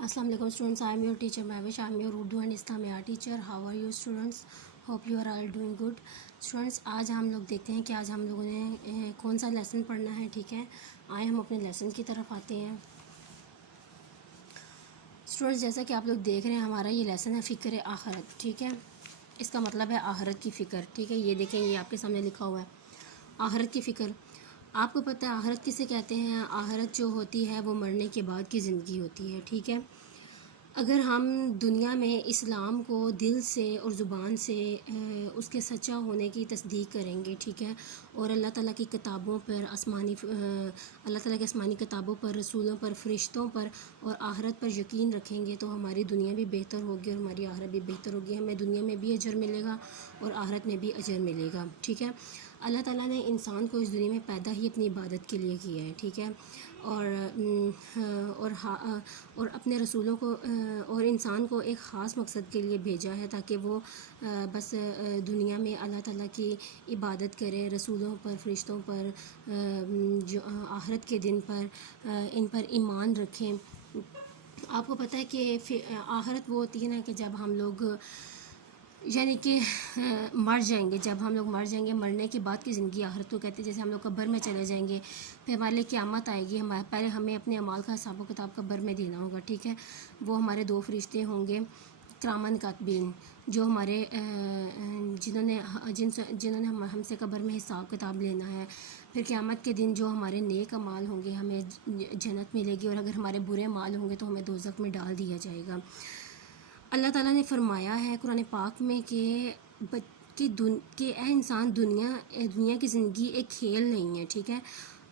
Assalamu alaikum students, I am your teacher Mahwish. I am your Urdu and Islamic art teacher. How are you students? Hope you are all doing good. Students, आज हम लोग देखते हैं कि आज हम लोगों ने कौन सा लेसन पढ़ना है. ठीक है, आए हम अपने लेसन की तरफ आते हैं. स्टूडेंट्स, जैसा कि आप लोग देख रहे हैं हमारा ये लेसन है फ़िक्र आखिरत. ठीक है, इसका मतलब है आखिरत की फ़िक्र. ठीक है, ये देखें, ये आपके सामने लिखा हुआ है आखिरत की फ़िक्र. आपको पता है आखिरत किसे कहते हैं? आखिरत जो होती है वो मरने के बाद की ज़िंदगी होती है. ठीक है, अगर हम दुनिया में इस्लाम को दिल से और ज़ुबान से उसके सच्चा होने की तस्दीक करेंगे, ठीक है, और अल्लाह ताला की किताबों पर अल्लाह ताला की आसमानी किताबों पर, रसूलों पर, फ़रिश्तों पर और आखिरत पर यकीन रखेंगे तो हमारी दुनिया भी बेहतर होगी और हमारी आखिरत भी बेहतर होगी. हमें दुनिया में भी अजर मिलेगा और आखिरत में भी अजर मिलेगा. ठीक है, अल्लाह ताला ने इंसान को इस दुनिया में पैदा ही अपनी इबादत के लिए किया है. ठीक है, और अपने रसूलों को और इंसान को एक ख़ास मकसद के लिए भेजा है ताकि वो बस दुनिया में अल्लाह ताला की इबादत करे, रसूलों पर, फ़रिश्तों पर, जो आखिरत के दिन पर, इन पर ईमान रखें. आपको पता है कि आखिरत वो होती है ना कि जब हम लोग यानी कि मर जाएंगे, जब हम लोग मर जाएंगे, मरने के बाद की ज़िंदगी आखिरत को कहते हैं. जैसे हम लोग कब्र में चले जाएंगे, फिर हमारे लिए क़यामत आएगी. हमारे पहले हमें अपने अमाल का हिसाब किताब कब्र में देना होगा. ठीक है, वो हमारे दो फरिश्ते होंगे किरामन कातिबीन, जो हमारे जिन्होंने हमसे कब्र में हिसाब किताब लेना है. फिर क़यामत के दिन जो हमारे नेक अमाल होंगे हमें जन्नत मिलेगी और अगर हमारे बुरे अमाल होंगे तो हमें दोज़ख में डाल दिया जाएगा. अल्लाह ताला ने फरमाया है कुरान पाक में कि ए इंसान, दुनिया की ज़िंदगी एक खेल नहीं है. ठीक है,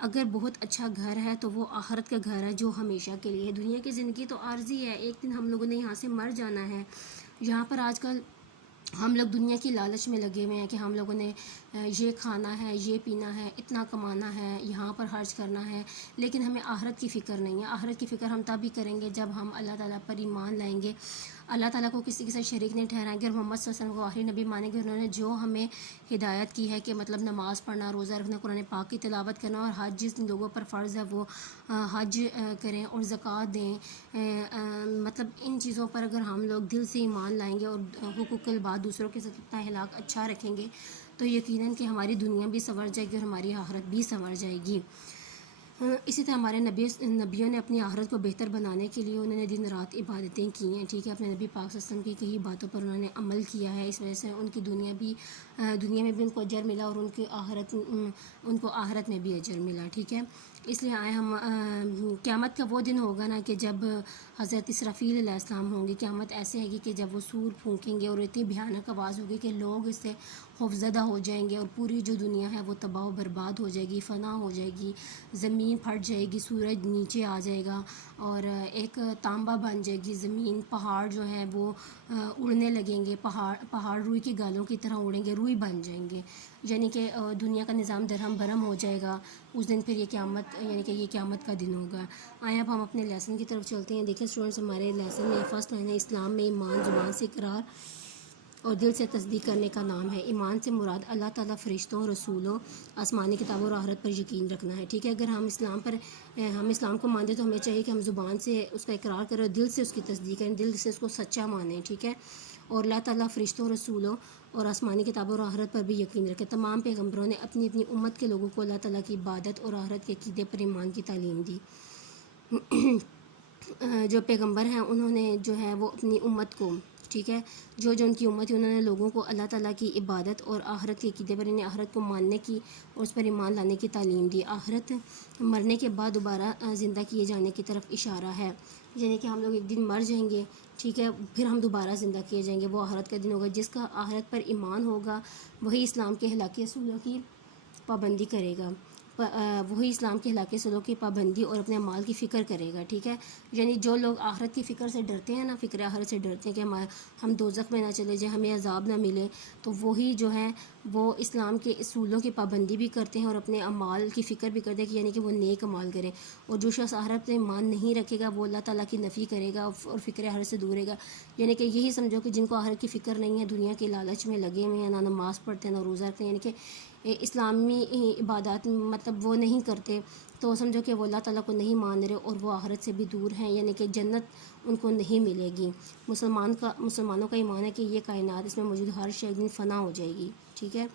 अगर बहुत अच्छा घर है तो वो आखिरत का घर है जो हमेशा के लिए है. दुनिया की ज़िंदगी तो आर्जी है, एक दिन हम लोगों ने यहाँ से मर जाना है. यहाँ पर आजकल हम लोग दुनिया की लालच में लगे हुए हैं कि हम लोगों ने ये खाना है, ये पीना है, इतना कमाना है, यहाँ पर खर्च करना है, लेकिन हमें आखिरत की फ़िक्र नहीं है. आखिरत की फ़िक्र हम तब भी करेंगे जब हम अल्लाह ताला पर ईमान लाएंगे, अल्लाह ताला को किसी के साथ शरीक नहीं ठहराएंगे और मोहम्मद सल्लल्लाहु अलैहि वसल्लम को आखिरी नबी मानेंगे. उन्होंने जो हमें हिदायत की है कि मतलब नमाज़ पढ़ना, रोज़ा रखना, कुरान पाक की तिलावत करना और हज जिस लोगों पर फ़र्ज़ है वो हज करें और ज़कात दें. मतलब इन चीज़ों पर अगर हम लोग दिल से ईमान लाएंगे और हुकूक़ुल बात दूसरों के साथ अपना अखलाक अच्छा रखेंगे तो यकीनन कि हमारी दुनिया भी संवर जाएगी और हमारी आखिरत भी संवर जाएगी. इसी तरह हमारे नबियों ने अपनी आखिरत को बेहतर बनाने के लिए उन्होंने दिन रात इबादतें की हैं. ठीक है, अपने नबी पाक सल्लल्लाहु अलैहि वसल्लम की कई बातों पर उन्होंने अमल किया है. इस वजह से उनकी दुनिया में भी उनको अजर मिला और उनको आखिरत में भी अजर मिला. ठीक है, इसलिए आए हम क़यामत का वो दिन होगा ना कि जब हज़रत इसराफ़ील अलैहिस्सलाम होंगे. क़यामत ऐसे है कि जब वो सूर फूंकेंगे और इतनी भयानक आवाज़ होगी कि लोग इससे खौफज़दा हो जाएंगे और पूरी जो दुनिया है वो तबाह व बर्बाद हो जाएगी, फ़ना हो जाएगी, ज़मीन फट जाएगी, सूरज नीचे आ जाएगा और एक तांबा बन जाएगी ज़मीन. पहाड़ जो है वो उड़ने लगेंगे, पहाड़ रुई की गालों की तरह उड़ेंगे, रुई बन जाएंगे, यानी कि दुनिया का निज़ाम दरहम भरम हो जाएगा उस दिन. फिर ये क़यामत का दिन होगा. आए अब हम अपने लेसन की तरफ चलते हैं. देखिए स्टूडेंट्स, हमारे लेसन में फ़र्स्ट लाइन है इस्लाम में ईमान ज़ुबान से इकरार और दिल से तस्दीक करने का नाम है. ईमान से मुराद अल्लाह ताला, फ़रिश्तों, रसूलों, आसमानी किताबों और आखिरत पर यकीन रखना है. ठीक है, अगर हम इस्लाम को मानते तो हमें चाहिए कि हम ज़ुबान से उसका इकरार करें और दिल से उसकी तस्दीक करें, दिल से उसको सच्चा मानें. ठीक है, और अल्लाह ताला, फ़रिश्तों, रसूलों और आसमानी किताबों और आखिरत पर भी यकीन रखें. तमाम पैगम्बरों ने अपनी अपनी उम्मत के लोगों को अल्लाह ताला की इबादत और आखिरत के अक़ीदे पर ईमान की तालीम दी. जो पैगम्बर हैं उन्होंने जो है वो अपनी उम्मत को, ठीक है, जो उनकी उम्मत है उन्होंने लोगों को अल्लाह ताला की इबादत और आखिरत के अक़ीदे पर, यानी आखिरत को मानने की और उस पर ईमान लाने की तालीम दी. आखिरत मरने के बाद दोबारा ज़िंदा किए जाने की तरफ इशारा है, यानी कि हम लोग एक दिन मर जाएंगे, ठीक है, फिर हम दोबारा ज़िंदा किए जाएंगे. वो आखिरत का दिन होगा. जिसका आखिरत पर ईमान होगा वही इस्लाम के अखलाकी असूलों की पाबंदी करेगा, वही इस्लाम के अखलाकी असूलों की पाबंदी और अपने अमाल की फ़िक्र करेगा. ठीक है, यानी जो लोग आखिरत की फ़िक्र से डरते हैं ना, फ़िक्र आखिरत से डरते हैं कि हम दोज़ख में ना चले जाएं, हमें अज़ाब ना मिले, तो वही जो है वो इस्लाम के असूलों की पाबंदी भी करते हैं और अपने अमाल की फ़िक्र भी करते हैं कि यानी कि वो नेक अमाल करें. और जो शख्स आखिरत पर ईमान नहीं रखेगा वो अल्लाह ताला की नफ़ी करेगा और फ़िक्र आखिरत से दूर रहेगा. यानी कि यही समझो कि जिनको आखिरत की फ़िक्र नहीं है, दुनिया के लालच में लगे हुए हैं, ना नमाज़ पढ़ते हैं, ना रोज़ा रखते हैं, यानी कि इस्लामी इबादत मतलब वो नहीं करते تو سمجھو کہ وہ اللہ تعالیٰ کو نہیں مان رہے اور وہ آخرت سے بھی دور ہیں، یعنی کہ جنت ان کو نہیں ملے گی۔ مسلمانوں کا ایمان ہے کہ یہ کائنات، اس میں موجود ہر شے ایک دن فنا ہو جائے گی، ٹھیک ہے۔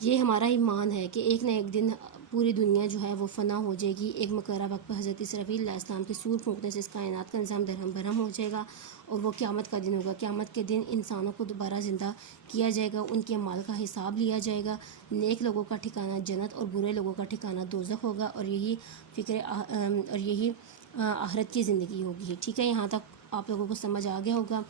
یہ ہمارا ایمان ہے کہ ایک نہ ایک دن پوری دنیا جو ہے وہ فنا ہو جائے گی۔ ایک مقررہ وقت پر حضرت اسرافیل علیہ السلام کے سور پھونکنے سے اس کائنات کا نظام درہم برہم ہو جائے گا، اور وہ قیامت کا دن ہوگا۔ قیامت کے دن انسانوں کو دوبارہ زندہ کیا جائے گا، ان کے اعمال کا حساب لیا جائے گا۔ نیک لوگوں کا ٹھکانہ جنت اور برے لوگوں کا ٹھکانہ دوزخ ہوگا، اور یہی آخرت کی زندگی ہوگی، ٹھیک ہے۔ یہاں تک آپ لوگوں کو سمجھ آ گیا ہوگا۔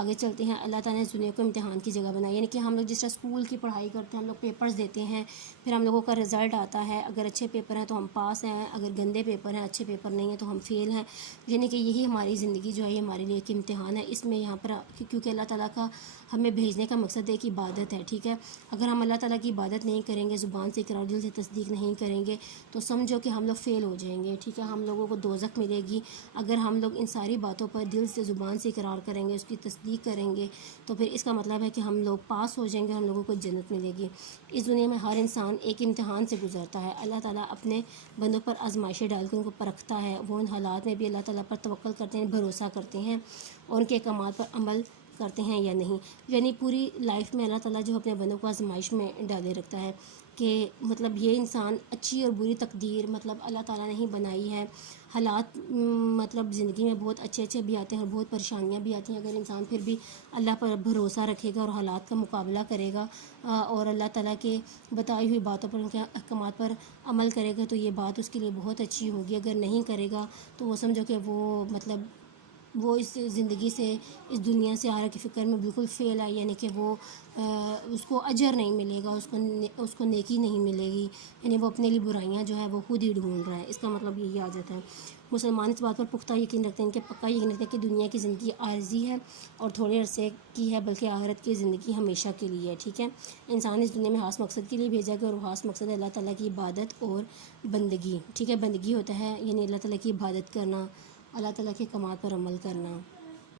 آگے چلتے ہیں۔ اللہ تعالیٰ نے اس دنیا کو امتحان کی جگہ بنائی، یعنی کہ ہم لوگ جس طرح اسکول کی پڑھائی کرتے ہیں، ہم لوگ پیپرز دیتے ہیں، پھر ہم لوگوں کا رزلٹ آتا ہے، اگر اچھے پیپر ہیں تو ہم پاس ہیں، اگر گندے پیپر ہیں، اچھے پیپر نہیں ہیں تو ہم فیل ہیں۔ یعنی کہ یہی ہماری زندگی جو ہے یہ ہمارے لیے ایک امتحان ہے۔ اس میں یہاں پر کیونکہ اللہ تعالیٰ کا ہمیں بھیجنے کا مقصد ایک عبادت ہے، ٹھیک ہے۔ اگر ہم اللہ تعالیٰ کی عبادت نہیں کریں گے، زبان سے اقرار، دل سے تصدیق نہیں کریں گے، تو سمجھو کہ ہم لوگ فیل ہو جائیں گے، ٹھیک ہے۔ ہم لوگوں کو دوزخ ملے گی۔ اگر ہم لوگ ان ساری باتوں پر دل سے، زبان سے اقرار کریں گے، اس کی تصدیق کریں گے، تو پھر اس کا مطلب ہے کہ ہم لوگ پاس ہو جائیں گے، ہم لوگوں کو جنت ملے گی۔ اس دنیا میں ہر انسان ایک امتحان سے گزرتا ہے۔ اللہ تعالیٰ اپنے بندوں پر آزمائشیں ڈال کر ان کو پرکھتا ہے۔ وہ ان حالات میں بھی اللہ تعالیٰ پر توکل کرتے ہیں، بھروسہ کرتے ہیں، اور ان کے احکامات پر عمل کرتے ہیں یا نہیں۔ یعنی پوری لائف میں اللہ تعالیٰ جو اپنے بندوں کو آزمائش میں ڈالے رکھتا ہے کہ مطلب یہ انسان اچھی اور بری تقدیر مطلب اللہ تعالیٰ نے ہی بنائی ہے۔ حالات مطلب زندگی میں بہت اچھے اچھے بھی آتے ہیں اور بہت پریشانیاں بھی آتی ہیں، اگر انسان پھر بھی اللہ پر بھروسہ رکھے گا اور حالات کا مقابلہ کرے گا اور اللہ تعالیٰ کے بتائی ہوئی باتوں پر، ان کے احکامات پر عمل کرے گا، تو یہ بات اس کے لیے بہت اچھی ہوگی۔ اگر نہیں کرے گا تو وہ سمجھو کہ وہ مطلب وہ اس زندگی سے، اس دنیا سے آخرت کی فکر میں بالکل فیل ہے، یعنی کہ وہ اس کو اجر نہیں ملے گا، اس کو نیکی نہیں ملے گی، یعنی وہ اپنے لیے برائیاں جو ہے وہ خود ہی ڈھونڈ رہا ہے۔ اس کا مطلب یہی آ جاتا ہے۔ مسلمان اس بات پر پختہ یقین رکھتے ہیں کہ پکا یقین رکھتے ہیں کہ دنیا کی زندگی عارضی ہے اور تھوڑے عرصے کی ہے، بلکہ آخرت کی زندگی ہمیشہ کے لیے ہے، ٹھیک ہے۔ انسان اس دنیا میں خاص مقصد کے لیے بھیجا گیا، اور وہ خاص مقصد ہے اللہ تعالیٰ کی عبادت اور بندگی، ٹھیک ہے۔ بندگی ہوتا ہے یعنی اللہ تعالیٰ کی عبادت کرنا، اللہ تعالیٰ کے احکامات پر عمل کرنا۔